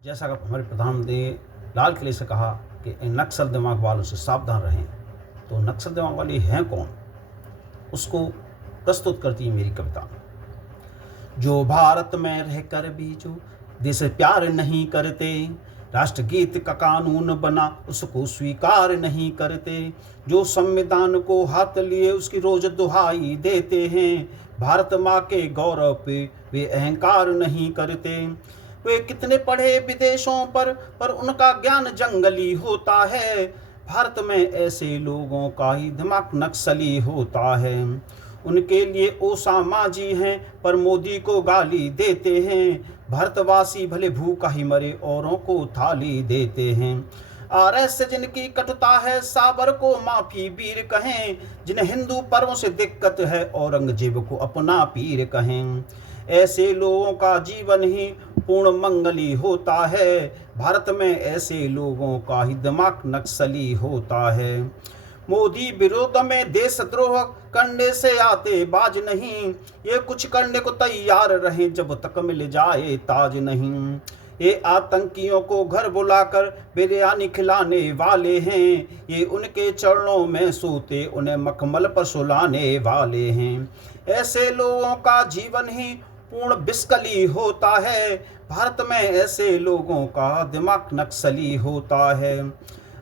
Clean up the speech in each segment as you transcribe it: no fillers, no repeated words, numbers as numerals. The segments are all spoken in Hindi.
जैसा कि हमारे प्रधानमंत्री ने लाल किले से कहा कि इन नक्सल दिमाग वालों से सावधान रहें, तो नक्सल दिमाग वाले हैं कौन, उसको प्रस्तुत करती है मेरी कविता। जो भारत में रहकर भी जो देश प्यार नहीं करते, राष्ट्रगीत का कानून बना उसको स्वीकार नहीं करते, जो संविधान को हाथ लिए उसकी रोज दुहाई देते हैं, भारत माँ के गौरव पे वे अहंकार नहीं करते। वे कितने पढ़े विदेशों पर उनका ज्ञान जंगली होता है, भारत में ऐसे लोगों का ही दिमाग नक्सली होता है। उनके लिए ओसामा जी हैं पर मोदी को गाली देते हैं, भारतवासी भले भूखा ही मरे औरों को थाली देते हैं। आरएस से जिनकी कटुता है साबर को माफी वीर कहें, जिन्हें हिंदू पर्वों से दिक्कत है औरंगजेब को अपना पीर कहें। ऐसे लोगों का जीवन ही पूर्ण मंगली होता है, भारत में ऐसे लोगों का ही दिमाग नक्सली होता है। मोदी विरोध में देशद्रोह करने से आते बाज नहीं, ये कुछ करने को तैयार रहे जब तक मिल जाए ताज नहीं। ये आतंकियों को घर बुलाकर बिरयानी खिलाने वाले हैं, ये उनके चरणों में सोते उन्हें मखमल पर सुलाने वाले हैं। ऐसे लोगों का जीवन ही पूर्ण बिस्कली होता है, भारत में ऐसे लोगों का दिमाग नक्सली होता है।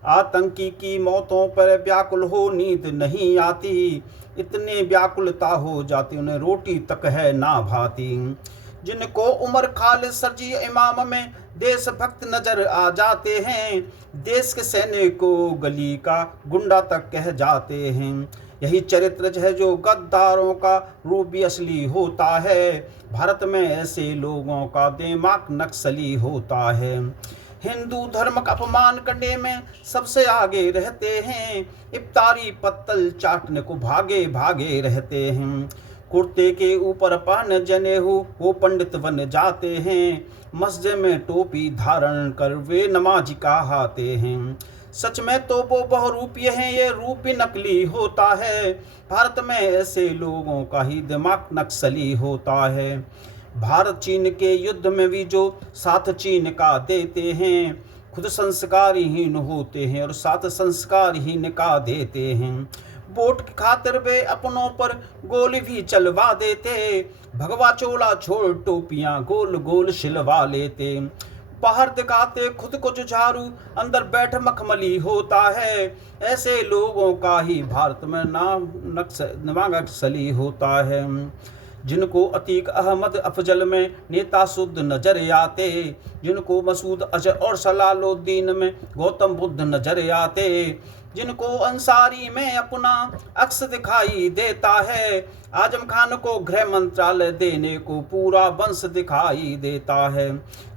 आतंकी की मौतों पर व्याकुल हो नींद नहीं आती, इतनी व्याकुलता हो जाती उन्हें रोटी तक है ना भाती। जिनको उमर खालिद सरजी इमाम में देशभक्त नजर आ जाते हैं, देश के सैनिक को गली का गुंडा तक कह जाते हैं। यही चरित्र है जो गद्दारों का रूप भी असली होता है, भारत में ऐसे लोगों का दिमाग नक्सली होता है। हिंदू धर्म का अपमान करने में सबसे आगे रहते हैं, इफ्तारी पत्तल चाटने को भागे भागे रहते हैं। कुर्ते के ऊपर पहन जने हो वो पंडित बन जाते हैं, मस्जिद में टोपी धारण कर वे नमाजी कहलाते हैं। सच में तो वो बहुरूपीय हैं, ये रूप भी नकली होता है, भारत में ऐसे लोगों का ही दिमाग नक्सली होता है। भारत चीन के युद्ध में भी जो साथ चीन का देते हैं, खुद संस्कारहीन होते हैं और साथ संस्कारहीन का देते हैं। वोट की खातिर वे अपनों पर गोली भी चलवा देते, भगवा चोला छोड़ टोपियां गोल गोल सिलवा लेते। बाहर दिखाते खुद को जुझारू अंदर बैठ मखमली होता है, ऐसे लोगों का ही भारत में दिमाग नक्सली होता है। जिनको अतीक अहमद अफजल में नेता शुद्ध नजर आते, जिनको मसूद अजहर और सलालुद्दीन में गौतम बुद्ध नजर आते, जिनको अंसारी में अपना अक्स दिखाई देता है, आजम खान को गृह मंत्रालय देने को पूरा वंश दिखाई देता है।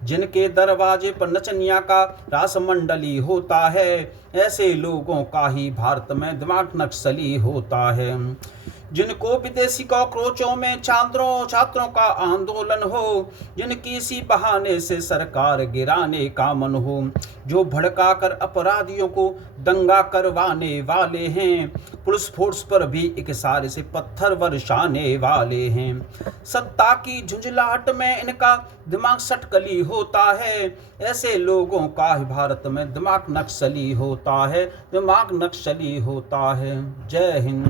जिनके दरवाजे पर नचनिया का रासमंडली होता है, ऐसे लोगों का ही भारत में दिमाग नक्सली होता है। जिनको विदेशी कॉकरोचों में छात्रों का आंदोलन हो, जिनकी इसी बहाने से सरकार गिराने का मन हो, जो भड़का कर अपराधियों को दंगा करवाने वाले हैं, पुलिस फोर्स पर भी एक इशारे से पत्थर बरसाने वाले हैं। सत्ता की झुंझलाहट में इनका दिमाग सटकली होता है, ऐसे लोगों का ही भारत में दिमाग नक्सली होता है, दिमाग नक्सली होता है। जय हिंद।